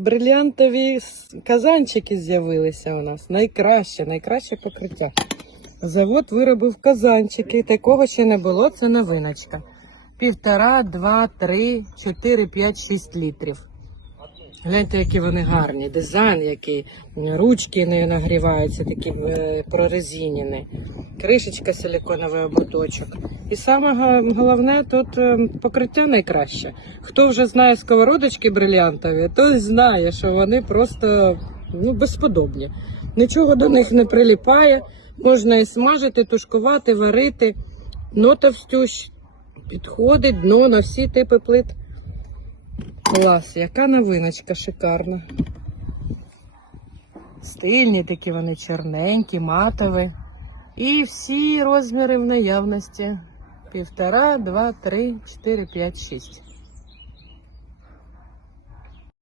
Брилянтові казанчики з'явилися у нас. Найкраще, найкраще покриття. Завод виробив казанчики. Такого ще не було, це новиночка. Півтора, два, три, чотири, п'ять, шість літрів. Гляньте, які вони гарні. Дизайн, який ручки не нагріваються, такі е, прорезинені. Кришечка силиконовий ободочок. І саме головне тут е, покриття найкраще. Хто вже знає сковородочки брилянтові, той знає, що вони просто ну, безподобні. Нічого до них не приліпає. Можна і смажити, тушкувати, варити. Дно товстющ. Підходить дно на всі типи плит. Клас, яка новиночка шикарна. Стильні такі вони чорненькі, матові. І всі розміри в наявності. Півтора, два, три, чотири, п'ять, шість.